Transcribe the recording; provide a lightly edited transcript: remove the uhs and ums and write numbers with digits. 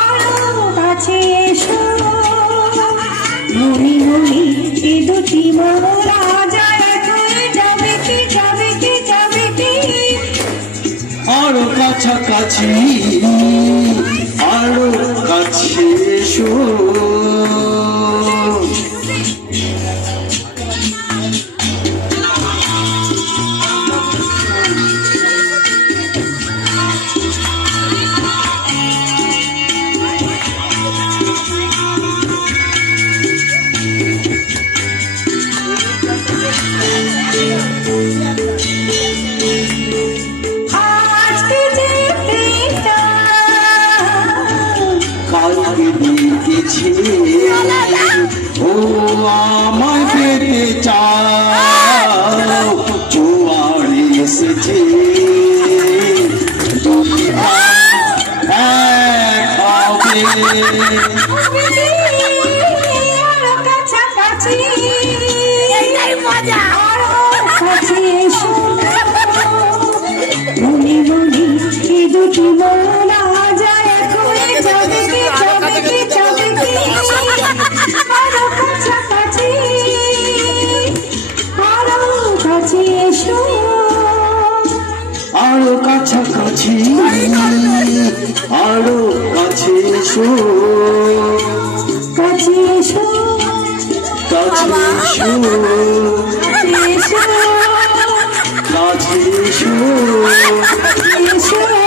আরো কাছে এসো মনি মনি এ দুটি মোরা যায় যাবে কি যাবে কি যাবে কি আরো কাছাকাছি আরো কাছে এসো আজকে যেতে কালকে দেখেছি ও আমায় পেতে চাও জোয়ার এসেছে দুটি ভাই এক হবে আরো কাছাকাছি কাছে এসো মনি মনি এ দুটি মোরা যায় যাবে কি যাবে কি যাবে কি আরো কাছাকাছি আরো কাছে এসো আরো কাছাকাছি আরো কাছে এসো কাছে এসো কাছে এসো এসো কাছে এসো এসো